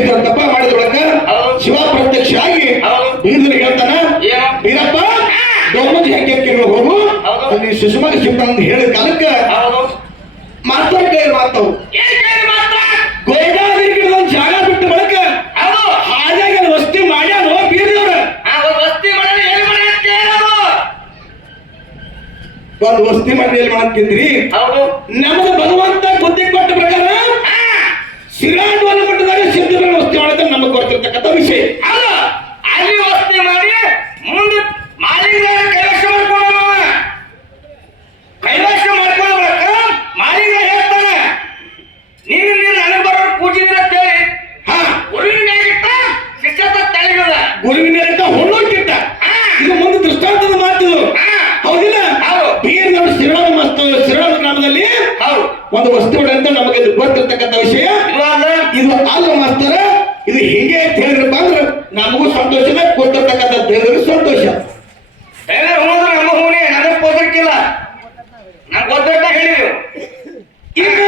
ಎಷ್ಟು ತಪ್ಪ ಮಾಡಿದ್ರೊಳಗ ಶಿವ ಪ್ರತ್ಯಕ್ಷ ಆಗಿ ಬೀರ್ದಲ್ಲಿ ಹೇಳ್ತಾನ, ಬೀರಪ್ಪ ಗೌಮತಿ ಹೆಂಗೆ ಹೋಗು ಅಲ್ಲಿ ಸುಷ್ಮಾಗ ಶಿವ ಅಂತ ಹೇಳಿದ ಕಾಲಕ್ಕೆ ಮಾತಾಡ್ ಕೈ ಮಾತಾವು ಗೋದಾವರಿಗೆ ಒಂದು ಜಾಗ ಬಿಟ್ಟು ಬಳಕ ಹಾಗಾಗಿ ವಸ್ತಿ ಮಾಡ್ಯಾರ ಬೀರ್ದವ್ರ ಒಂದು ವಸ್ತಿ ಮಾಡಿ ಏನ್ ಮಾಡ್ತಿದ್ರಿ ನಮಗೆ ಭಗವಂತ ಬುದ್ಧಿ ಕೊಟ್ಟ ಪ್ರಕಾರ ಶಿರಾಡವನ ಮಟ್ಟದಾಗ ಸಿದ್ಧಗಳ ವಸ್ತಿ ಮಾಡಿದ್ರೆ ನಮಗೆ ಗೊತ್ತಿರ್ತಕ್ಕಂಥ ವಿಷಯ ಅಲ್ಲಿ ವಸ್ತಿ ಮಾಡಿ ಮುಂದೆ ಮಾಲಿಂಗ ಕೈಲಾಸ ಮಾಡ್ಕೊಂಡ ಕೈಲಾಸ ಮಾಡ್ಕೊಳ್ಳೋಕ ಮಾಲಿಂಗ ಹೇಳ್ತಾನೆ ನೀನು ನನಗೆ ಬರೋ ಪೂಜೆ ಅಂತೇಳಿ ಗುರುವಿನ ಶಿಷ್ಯತ ತಲೆಗದ ಗುರುವಿನ ಹೊಣ್ಣೋಗಿಟ್ಟ ಇದು ಮುಂದೆ ದೃಷ್ಟಾಂತದ ಮಾತು ಹೌದಿಲ್ಲ. ಬೀರ್ನವರು ಶಿರಾಡ ಗ್ರಾಮದಲ್ಲಿ ಒಂದು ವಸ್ತು ಅಂತ ನಮಗೆ ಗೊತ್ತಿರ್ತಕ್ಕಂಥ ವಿಷಯ ಇದು ಅಲ್ಲ ಮಾಸ್ತರ. ಇದು ಹಿಂಗೆ ಅಂತ ಹೇಳಿದ್ರಪ್ಪ ಅಂದ್ರೆ ನಮಗೂ ಸಂತೋಷನೇ ಗೊತ್ತಿರ್ತಕ್ಕಂಥ ದೇವರಿಗೆ ಸಂತೋಷ. ನಮ್ಮ ಹೂನೆ ನನಗೆ ಗೊತ್ತಿಲ್ಲ ನಾ ಗೊತ್ತಿಟ್ಟ ಹೇಳಿದ್ರು. ಈಗ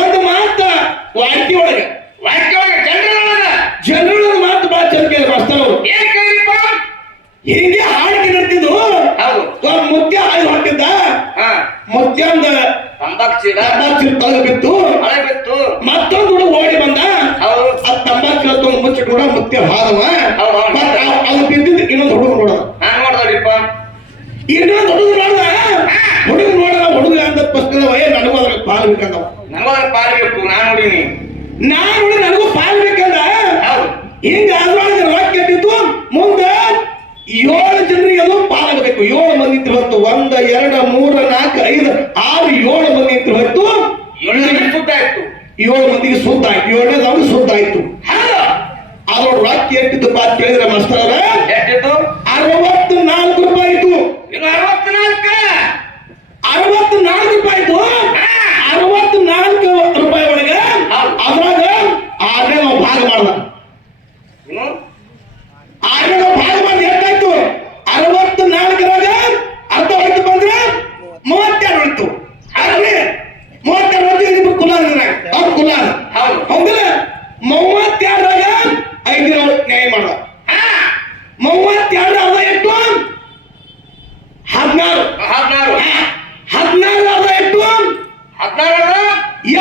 ಒಂದು ಮಾತ ವಾಕ್ಯ ಒಳಗೆ ಜನರೊಳಗೆ ಮಾತು ಬಹಳ ಚಂದ ಮಾಸ್ತರವರು ಹಿಂಗೆ ಹಾಡಿಕೆ ನಡ್ತಿದ್ದು ಮುತ್ಯ ಹಾಳು ಹೊಟ್ಟಿದ್ದ ಮುತ್ಯಂದ ತಂಬಾಕು ಬಿತ್ತು ಮತ್ತೊಂದು ಹುಡುಗ ಓಡಿ ಬಂದ ಅದು ತಂಬಾಕು ಮುಚ್ಚಿಟ್ಕೊಂಡ ಮುತ್ಯ ಹಾದವ ಅದು ಬಿದ್ದಿದ್ದು ಇನ್ನೊಂದು ಹುಡುಗ ನೋಡೋದು ಇನ್ನೊಂದು ಹುಡುಗ ನೋಡದ ಹುಡುಗ ಅಂತ ಪುಸ್ತಕದ ನನಗೂ ಅದ್ರ ಪಾಲ್ ಬೇಕಂದವ ಪಾಲ್ಬೇಕು ನಾನು ನನಗೂ ಪಾಲ್ ಬೇಕಂದ ಹಿಂಗ ಅದ್ರೊಳಗೆ ರೊಕ್ಕ ಕೆಟ್ಟಿದ್ದು ಮುಂದೆ 7 ಜನರಿಗೆ ಅದು ಪಾಲಾಗಬೇಕು. 7 ಮಂದಿ ಇತ್ತು ಹೊತ್ತು 1 2 3 4 5 6 7 ಮಂದಿ ಇತ್ತು ಹೊತ್ತು 7 ಮಂದಿಗೆ ಸುದ್ದ ಆಯ್ತು. 7ನೇದು ಅವ್ರು ಸುದ್ದ ಆಯ್ತು. ಅದ್ರ ರೊಕ್ಕ ಎಷ್ಟಿತ್ತು ಅಂತ ಕೇಳಿದ್ರೆ ಮಾಸ್ತರ 64 ರೂಪಾಯಿ ಇತ್ತು. 64 ರೂಪಾಯಿ ಇತ್ತು. 64 ರೂಪಾಯಿ ಒಳಗೆ ಅದ್ರಾಗ 6ನೇ ನಾವು ಭಾಗ ಮಾಡ್ದ. 6ನೇ ನಾವು ಭಾಗ ಮಾಡಿ ಎಷ್ಟಾಯ್ತು? 64ರಾಗ ಅರ್ಧ ಹೋಯ್ತು ಬಂದ್ರೆ 32 ಹೋಯ್ತು. ಹಾಗೆ 32 ಇದು ಕುಲಾರ ಅವ್ರು ಕುಲಾರ ಹೌದಿಲ್ಲ. 32ರಾಗ 5 ನ್ಯಾಯ ಮಾಡ 32 ಅರ್ಧ ಎಷ್ಟು? 16 16 ಅರ್ಧ ಎಷ್ಟು?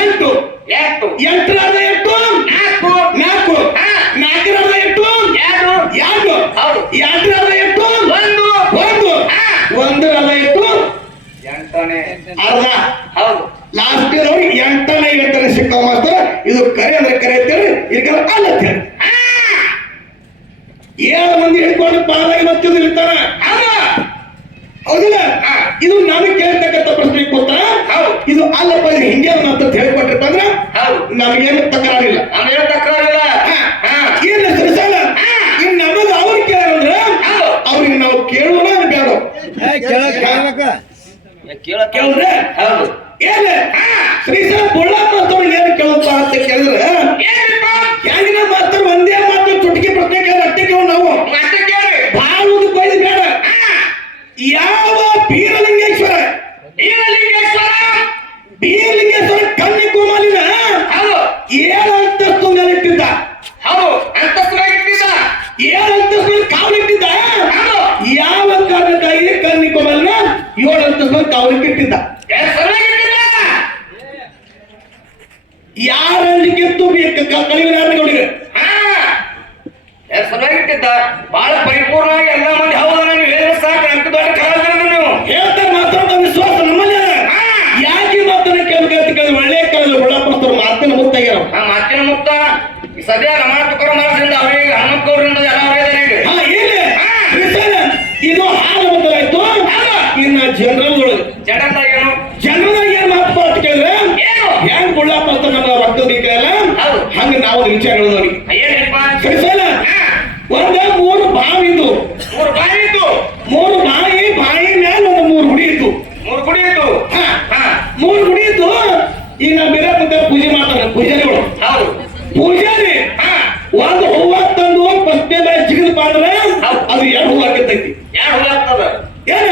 8 8 ಅರ್ಧ ಎಷ್ಟು? 4 4 ಅರ್ಧ ಎಷ್ಟು? 2 2 ಅರ್ಧ ಎಷ್ಟು? 1 ಅರ್ಧ ಎಷ್ಟು? ಅರ್ಧ ಲಾಸ್ಟ್ ಅವ್ರಿಗೆ 8ನೇ ಸಿಕ್ಕಾವ ಮಾಸ್ತರ. ಇದು ಕರೆ ಅಂದ್ರೆ ಕರೆ ಅಂತೇಳಿ ಇದಕ್ಕೆಲ್ಲ ಅಲ್ಲ ಅಂತ ಹೇಳಿ 7 ಮಂದಿ ಹಿಡ್ಕೊಂಡು ಪಾಲಾಗಿ ಮತ್ತಿದ್ದು ಇರ್ತಾರ ಹೌದಿಲ್ಲ. ಇದು ನನಗೆ ಕೇಳ್ತಕ್ಕಂಥ ಪ್ರಶ್ನೆ ಕೊಟ್ಟ ಇದು ಅಲ್ಲಪ್ಪ ಇದು ಹಿಂಗೆ ಅಂತ ಹೇಳ್ಕೊಟ್ರಪ್ಪ ಅಂದ್ರೆ ನಮಗೇನು ತಕರಾರಿಲ್ಲ. ಏನು ಸರಿಸಲ್ಲ. ಇನ್ನು ನಮಗೆ ಅವ್ರು ಕೇಳಂದ್ರ ಅವ್ರಿಗೆ ನಾವು ಕೇಳೋಣ ಬೇಡ ಕೇಳಿದ್ರೆ ಏನ ಶ್ರೀಸಲ ಬುಳ್ಳಪ್ಪ ಅಂತವ್ರಿಗೆ ಏನು ಕೇಳಪ್ಪ ಅಂತ ಕೇಳಿದ್ರೆ ಹೆಂಗಿನ ಮಾಸ್ತರ್ ಒಂದೇ ಮಾತು ಚುಟಕಿ ಪ್ರಶ್ನೆ ಕೇಳಿ ಅಟ್ಟೆ ಕೇಳ ನಾವು ಭಾಳ ಕೊಯ್ದು ಬೇಡ. ಯಾವ ಬೀರಲಿಂಗೇಶ್ವರ ಕನ್ನಿ ಕೋಮಾಲಿನ 7 ಅಂತಸ್ತು ಮೇಲೆ ಇಟ್ಟಿದ್ದ. 7 ಅಂತಸ್ತು ಕಾವಲಿಟ್ಟಿದ್ದ. ಯಾವ ಕಾರಣಕ್ಕಾಗಿ ಕನ್ನಿ ಕೋಮಾಲಿನ 7 ಅಂತಸ್ತು ಕಾವಲಿಟ್ಟಿದ್ದ? ಯಾರ ಅಂಜಿಕೆತ್ತು ಕಳಿವಿನಾರ್ಗಳಿಗೆ ಸರಿಯಾಗಿಟ್ಟಿದ್ದ. ಬಹಳ ಪರಿಪೂರ್ಣವಾಗಿ ಎಲ್ಲ ಮಂದಿ ಹೌದಾ ನೀವು ಹೇಳಿದ್ರೆ ಸಾಕು. ಅಂತ ದೊಡ್ಡ ಕಾಲ ನೀವು ಹೇಳ್ತಾರೆ ಮಾತಾಡೋ ವಿಶ್ವಾಸ ನಮ್ಮಲ್ಲಿ ಯಾಕೆ ಮಾತನ್ನ ಕೇಳ್ಬೇಕು? ಒಳ್ಳೆ ಕಾಲದ ಒಳ್ಳಪಸ್ತರು ಮಾತಿನ ಮುಕ್ತಾಗ್ಯಾರ. ಮಾತಿನ ಮುಕ್ತ ಸದ್ಯ ರಮಾಟುಕರ ಮಾಸದಿಂದ ಅವರಿಗೆ ಹನುಮಕ್ಕವರಿಂದ ಎಲ್ಲ ಇದು ಹಾಲು ಬದಲಾಯ್ತು. ಇನ್ನು ಜನರಲ್ ಏನು ಜನರಲ್ ಏನ್ ಮಾತು ಅಂತ ಕೇಳಿದ್ರೆ ಹೆಂಗ್ ಉಳ್ಳಪಸ್ತ ನಮ್ಮ ರಕ್ತ ಬೇಕಲ್ಲ ಹಂಗ ನಾವು ವಿಚಾರಗಳವ್ರಿಗೆ ಸರಿಸಲ್ಲ. ಒಂದ 3 ಬಾವಿ ಇದ್ದು 3 ಬಾಯಿ ಮೇಲೆ ಒಂದು 3 ಗುಡಿ ಇತ್ತು. 3 ಗುಡಿ ಇತ್ತು. ಈಗ ನಾವು ಬೇರೆ ಪೂಜೆ ಮಾಡ್ತಾರೆ ಪೂಜಾರಿಗಳು. ಪೂಜಾರಿ ಒಂದು ಹೂವ ತಂದು ಪಸ್ತೆ ಮೇಲೆ ಜಿಗಿದಪ್ಪ ಅಂದ್ರೆ ಅದು 2 ಹೂವು ಹಾಕಿರ್ತೈತಿ. ಏನ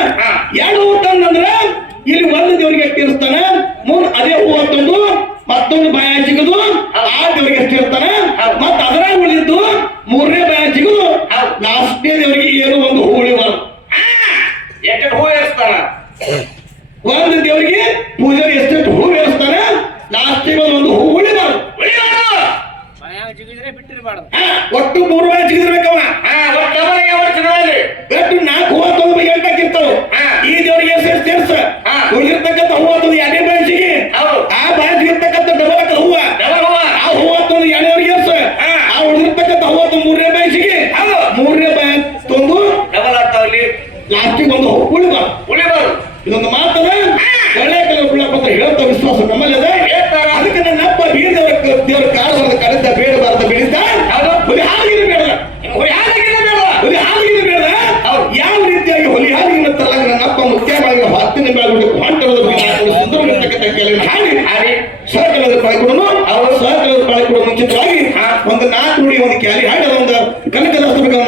2 ಹೂವು ತಂದಂದ್ರೆ ಇಲ್ಲಿ ಒಂದು ದೇವರಿಗೆ ತೀರಿಸ್ತಾನೆ. ಮುಂದೆ ಅದೇ ಹೂವು ತಂದು ಮತ್ತೊಂದು ಬಾಯ ಜಿಗಿದು ಆ ದೇವರಿಗೆ ತೀರ್ತಾನೆ. ಮತ್ತ ಜಿಗಿದ್ರೆ ಬಿಟ್ಟಿರಬಾರ್ದು. ಒಟ್ಟು 3 ಬಾಯಿ ಜಿಗಿದ್ರಬೇಕವ. ಒಟ್ಟು ವರ್ಷಗಳಲ್ಲಿ ಒಟ್ಟು 4 ಹೂವ ತಂದು 8 ಹಾಕಿರ್ತಾವ. ಈ ದೇವರಿಗೆ ಸೇರ್ಸ ಉಳಿದಿರ್ತಕ್ಕಂಥ ಹೂವ ತಂದು 2 ಬಾಯಿ ಜಿಗಿ, ಆ ಬಾಯಿ ಜಿಗಿರ್ತಕ್ಕಂಥ ಡಬಲ್ ಹಾಕದ ಹೂವ, ಆ ಹೂವ ತಂದು 2 ಏರ್ಸ, ಆ ಉಳಿದಿರ್ತಕ್ಕಂಥ ಹೂವ ತಂದು 3ನೇ ಬಾಯಿ ಜಿಗಿ, 3ನೇ ಬಾಯಿ ತಂದು ಡಬಲ್ ಆಗ್ತಾವಲ್ಲಿ. ಲಾಸ್ಟಿಗೆ ಒಂದು ಉಳಿಬಾರ್ದು. ಇದೊಂದು ಮಾತದ ಒಳ್ಳೆ ಕಲರ್ ಅಂತ ಹೇಳಂತ ವಿಶ್ವಾಸ ನಮ್ಮಲ್ಲಿ ಅದ. ಅದಕ್ಕೆ ನನ್ನ ಅಪ್ಪ ದೇವರ ಕಾಲದ ಕಡಿತ ಬೇಡಬಾರ್ದ ಬೆಳೀತ ಹುಲಿ ಹಾಲಿಗೆ ಬೇಡ, ಹುಲಿ ಹಾಲಿಗೆ ಬೇಡ. ಯಾವ ರೀತಿಯಾಗಿ ಹುಲಿ ಹಾಲಿಗೆ ತರಲಾಗ ನನ್ನ ಅಪ್ಪ ಮುಖ್ಯವಾಗಿ 10 ನಿಮಿಷ ಹೊಂಟದ ಸುಂದರವಾಗಿರ್ತಕ್ಕಂಥ ಕೆಲವು ಹಾಡಿ ಸಹಕಲದ ಪಾಳಿಕೊಡನು. ಅವರು ಸಹಕಲದ ಪಾಳಿಕೊಡ ಮುಂಚಿತವಾಗಿ ಒಂದು 4 ನುಡಿ ಒಂದು ಕ್ಯಾಲಿ ಹಾಡಿ ಒಂದು ಕನಕದಾಸರಿಗೆ